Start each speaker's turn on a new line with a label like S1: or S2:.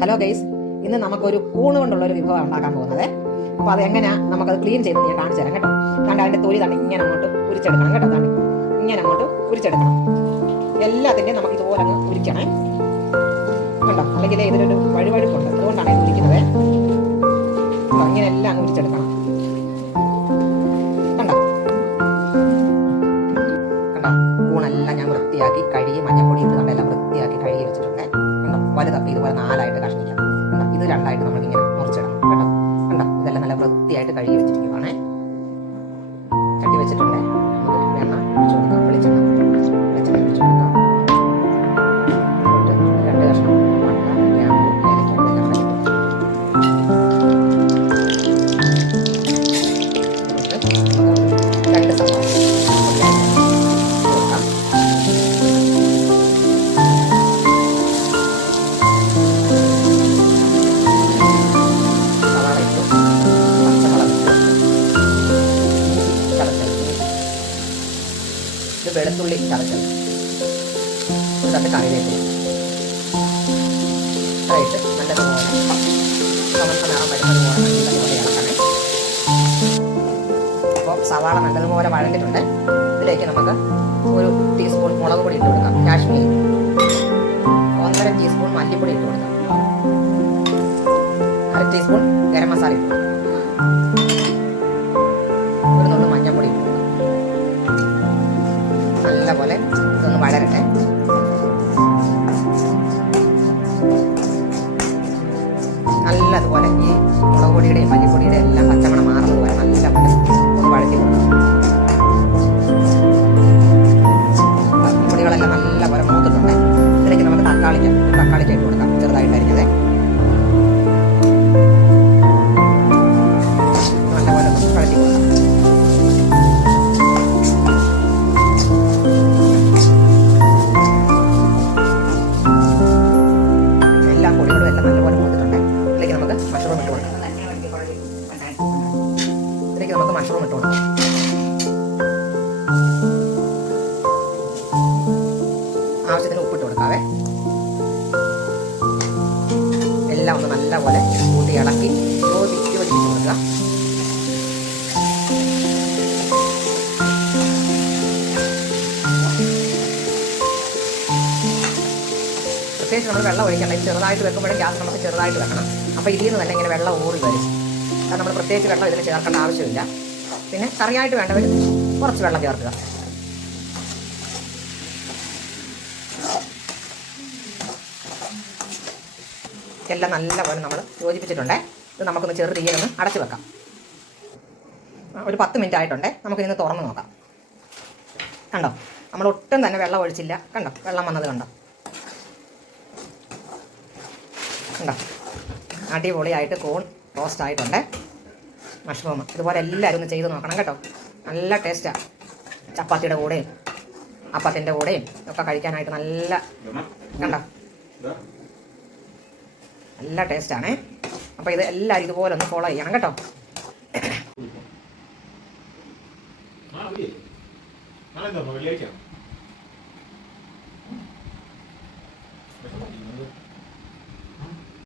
S1: Hello guys ഇന്ന് നമുക്കൊരു കൂണ് കൊണ്ടുള്ള ഒരു വിഭവം ഉണ്ടാക്കാൻ പോകുന്നത്. അപ്പോൾ അത് എങ്ങനെയാ നമുക്കത് ക്ലീൻ ചെയ്ത് ഞാൻ കാണിച്ചു തരാം കേട്ടോ. താണ്ട് അതിന്റെ തൊലി തന്നെ ഇങ്ങനെ അങ്ങോട്ട് ഉരിച്ചെടുക്കണം കേട്ടോ തന്നെ ഇങ്ങനെ അങ്ങോട്ട് ഉരിച്ചെടുക്കണം. എല്ലാത്തിന്റെയും നമുക്ക് ഇതുപോലെ അങ്ങ് ഉരിക്കണേ. കണ്ടോ? അല്ലെങ്കിൽ ഇതിലൊരു വഴുവഴുപ്പുണ്ട്. അതുകൊണ്ടാണ് ഇത് ഉരിക്കുന്നത്. കണ്ടോ ഇങ്ങനെ എല്ലാം അങ്ങ് ഉരിച്ചെടുക്കണം. ചട്ടി വെച്ചിട്ടുണ്ട്. നമുക്ക് എണ്ണ ഒഴിച്ച് കൊടുക്കാം വെളിച്ചെണ്ണ വെളിച്ചെണ്ണ വെളുത്തുള്ളി ചതച്ചത്. ഒരു തട്ട് കറിവേപ്പില ഇട്ട് നല്ലതുപോലെ ചുമന്ന നിറം വരുന്നത് അപ്പോൾ സവാള നല്ലതുപോലെ വഴണ്ടിട്ടുണ്ട്. ഇതിലേക്ക് നമുക്ക് ഒരു ടീസ്പൂൺ മുളക് പൊടി ഇട്ട് കൊടുക്കാം. കാശ്മീർ ഒന്നര ടീസ്പൂൺ മല്ലിപ്പൊടി ഇട്ട് കൊടുക്കാം. അര ടീസ്പൂൺ ഗരം മസാല ഇട്ട് കൊടുക്കാം. നല്ലപോലെ ഇതൊന്ന് വളരട്ടെ. നല്ലതുപോലെ ഈ മുളക് പൊടിയുടെയും മല്ലിപ്പൊടിയുടെയും എല്ലാം പച്ചമണം മാറുന്നത് വരെ നല്ല ഒന്ന് വഴറ്റി കൊടുക്കാം ഒന്ന് നല്ലപോലെ കൂട്ടി ഇളക്കി യോജിച്ച് യോജിപ്പിച്ച് കൊടുക്കുക. പ്രത്യേകിച്ച് നമ്മൾ വെള്ളം ഒഴിക്കണം ഇത് ചെറുതായിട്ട് വെക്കുമ്പോഴും ഗ്യാസ് നമുക്ക് ചെറുതായിട്ട് വെക്കണം. അപ്പോൾ ഇതിൽ നിന്ന് തന്നെ ഇങ്ങനെ വെള്ളം ഊറി വരും. കാരണം നമ്മൾ പ്രത്യേകിച്ച് വെള്ളം ഇതിന് ചേർക്കേണ്ട ആവശ്യമില്ല. പിന്നെ കറിയായിട്ട് വേണ്ടവർ കുറച്ച് വെള്ളം ചേർക്കുക. എല്ലാം നല്ലപോലെ നമ്മൾ യോജിപ്പിച്ചിട്ടുണ്ടേ. ഇത് നമുക്കൊന്ന് ചെറു അടച്ചു വെക്കാം. ഒരു പത്ത് മിനിറ്റ് ആയിട്ടുണ്ടേ. നമുക്കിതിന് തുറന്ന് നോക്കാം. കണ്ടോ? നമ്മൾ ഒട്ടും തന്നെ വെള്ളം ഒഴിച്ചില്ല. കണ്ടോ? വെള്ളം വന്നത് കണ്ടോ? കണ്ടോ? അടിപൊളിയായിട്ട് കോൺ റോസ്റ്റ് ആയിട്ടുണ്ടേ. മഷ്റൂം. ഇതുപോലെ എല്ലാവരും ഒന്ന് ചെയ്ത് നോക്കണം കേട്ടോ. നല്ല ടേസ്റ്റാണ് ചപ്പാത്തിയുടെ കൂടെയും അപ്പത്തിന്റെ കൂടെയും ഒക്കെ കഴിക്കാനായിട്ട് നല്ല കണ്ടോ? നല്ല ടേസ്റ്റാണേ. അപ്പോൾ ഇത് എല്ലാവരും ഇതുപോലെ ഒന്ന് ഫോളോ ചെയ്യണം കേട്ടോ.
S2: വെള്ളിയാഴ്ച